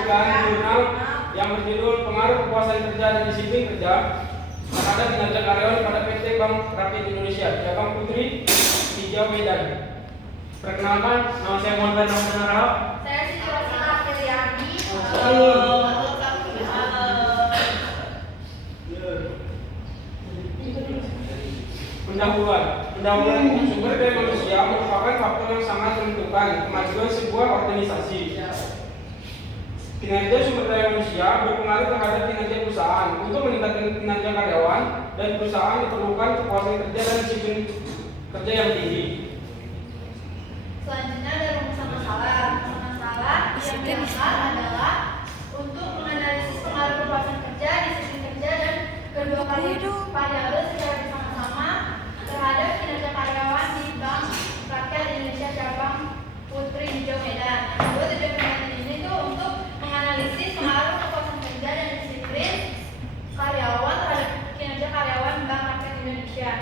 publikasi jurnal yang berjudul Pengaruh Kepuasan Kerja dan Disiplin Kerja terhadap Kinerja Karyawan pada PT Bank Rakyat Indonesia, Cabang Putri, Hijau, Medan. Perkenalkan, nama saya Muhammad Rahman. Saya Siti Rosita Apriliani. Pendahuluan sumber daya manusia merupakan faktor yang sangat menentukan kemajuan sebuah organisasi. Kinerja sumber daya manusia berpengaruh terhadap kinerja perusahaan. Untuk meningkatkan kinerja karyawan dan perusahaan diperlukan kepuasan kerja dan disiplin kerja yang tinggi. Selanjutnya ada rumusan masalah. Masalah yang diangkat adalah untuk menganalisis pengaruh kepuasan kerja, disiplin kerja, dan kedua variabel secara bersama-sama terhadap kinerja karyawan di Bank Rakyat Indonesia Cabang Putri Hijau Medan. Yang kedua tujuan kegiatan ini itu untuk menganalisis pengaruh kepuasan kerja dan disiplin karyawan terhadap kinerja karyawan Bank Rakyat Indonesia.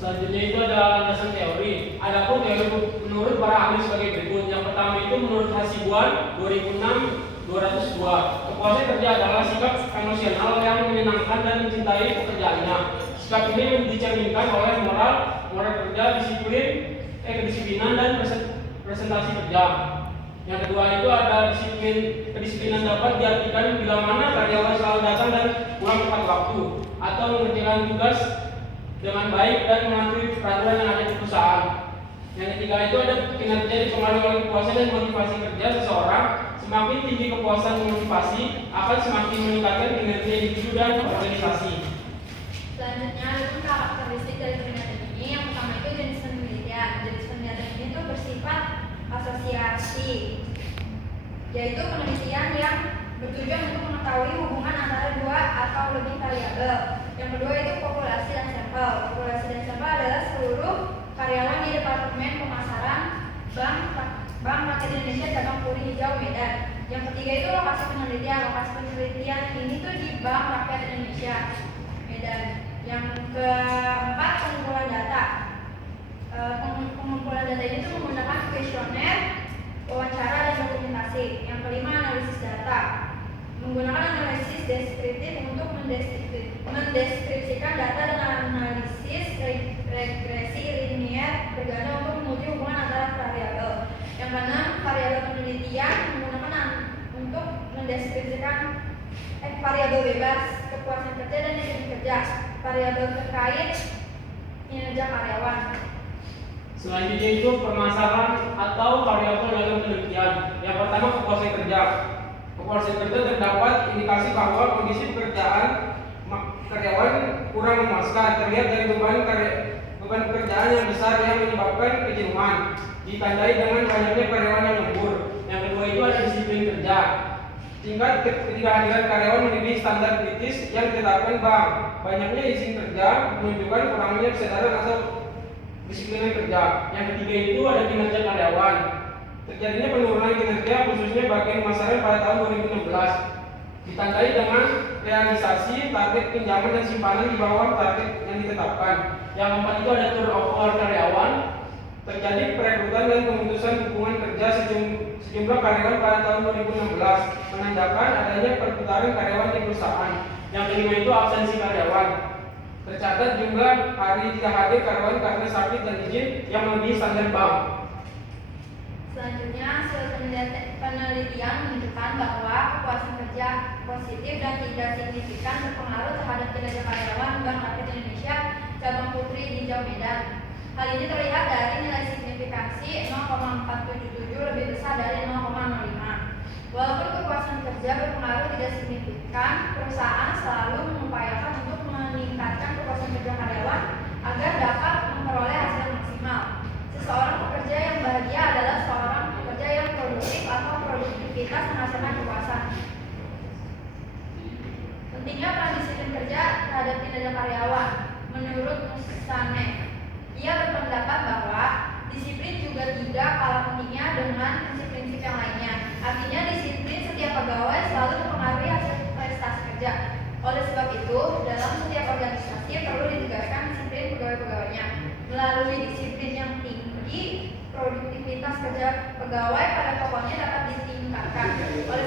Selanjutnya itu ada landasan teori. Adapun teori menurut para ahli sebagai berikut. Yang pertama itu menurut Hasibuan 2006-202. Kepuasan kerja adalah sikap emosional yang menyenangkan dan mencintai pekerjaannya. Sikap ini dicerminkan oleh moral kerja, kedisiplinan dan presentasi kerja. Yang kedua itu ada kedisiplinan dapat diartikan bila mana karyawan selalu datang dan pulang tepat waktu atau mengerjakan tugas dengan baik dan mematuhi peraturan yang ada di perusahaan. Yang ketiga itu ada kinerja dipengaruhi oleh kepuasan dan motivasi kerja seseorang. Semakin tinggi kepuasan dan motivasi akan semakin meningkatkan kinerja individu dan organisasi. Selanjutnya ada karakteristik dari penelitian ini. Yang pertama itu jenis penelitian. Jenis penelitian ini itu bersifat asosiasi, yaitu penelitian yang bertujuan untuk mengetahui hubungan antara dua atau lebih variabel. Yang kedua itu populasi dan sampel. Populasi dan sampel adalah seluruh karyawan di Departemen Pemasaran Bank Rakyat Indonesia Cabang Puri Hijau Medan. Yang ketiga itu lokasi penelitian. Lokasi penelitian ini tuh di Bank Rakyat Indonesia Medan. Yang keempat pengumpulan data. Pengumpulan data ini tuh menggunakan kuesioner, wawancara, dan dokumentasi. Yang kelima analisis data. Menggunakan analisis deskriptif untuk mendeskripsikan data dan analisis regresi linier berganda untuk menguji hubungan antara variabel. Yang keenam, variabel penelitian menggunakan untuk mendeskripsikan variabel bebas, kepuasan kerja dan disiplin kerja, variabel terkait kinerja karyawan. Selanjutnya itu permasalahan atau variabel dalam penelitian. Yang pertama kepuasan kerja. Kepuasan kerja terdapat indikasi bahwa kondisi pekerjaan karyawan kurang memuaskan, terlihat dari beban pekerjaan yang besar yang menyebabkan kejenuhan, ditandai dengan banyaknya karyawan yang lembur. Yang kedua itu ada disiplin kerja. Tingkat ketidakhadiran karyawan melebihi standar kritis yang ditetapkan bank. Banyaknya izin kerja menunjukkan kurangnya kesadaran atau disiplin kerja. Yang ketiga itu ada kinerja karyawan. Terjadinya penurunan kinerja khususnya bagian pemasaran pada tahun 2016. Ditandai dengan realisasi target pinjaman dan simpanan di bawah target yang ditetapkan. Yang keempat itu ada turnover karyawan. Terjadi perekrutan dan pemutusan hubungan kerja sejumlah karyawan pada tahun 2016, menandakan adanya perputaran karyawan di perusahaan. Yang kelima itu absensi karyawan. Tercatat jumlah hari tidak hadir karyawan karena sakit dan izin yang melebihi standar bank. Selanjutnya, hasil penelitian menunjukkan bahwa kepuasan kerja positif dan tidak signifikan berpengaruh terhadap kinerja karyawan Bank Rakyat Indonesia Cabang Putri Hijau Medan. Hal ini terlihat dari nilai signifikasi 0,477 lebih besar dari 0,05. Walaupun kepuasan kerja berpengaruh tidak signifikan, perusahaan selalu mengupayakan untuk meningkatkan kepuasan kerja karyawan agar dapat memperoleh hasil maksimal. Seseorang pekerja yang bahagia adalah seorang pekerja yang produktif atau produktivitas menghasilkan kepuasan. Pentingnya peran disiplin kerja terhadap kinerja karyawan. Menurut Musane, ia berpendapat bahwa disiplin juga tidak kalah pentingnya dengan prinsip-prinsip yang lainnya. Artinya disiplin setiap pegawai selalu mempengaruhi hasil prestasi kerja. Oleh sebab itu, dalam setiap organisasi perlu ditegaskan disiplin pegawai-pegawainya. Melalui disiplin yang tinggi, produktivitas kerja pegawai pada pokoknya dapat ditingkatkan. Oleh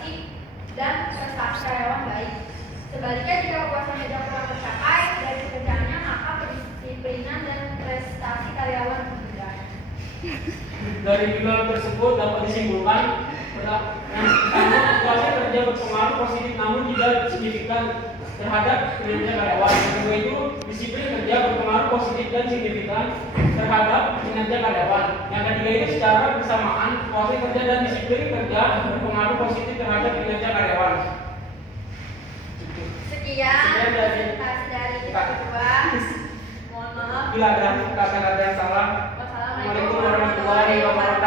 organisasi dan prestasi karyawan baik. Sebaliknya, jika kepuasan kerja kurang tercapai dari pekerjaannya, maka kedisiplinan dan prestasi karyawan rendah. Dari bilangan tersebut dapat disimpulkan yang pertama, kepuasan kerja berpengaruh positif namun tidak signifikan terhadap kinerja karyawan. Yang kedua itu disiplin kerja berpengaruh positif dan signifikan terhadap kinerja karyawan. Yang ketiga itu secara bersamaan kepuasan kerja dan disiplin kerja berpengaruh positif terhadap kinerja karyawan. Sekian presentasi dari kita berdua. Mohon maaf. Bila ada kata-kata yang salah, Wassalamualaikum warahmatullahi wabarakatuh.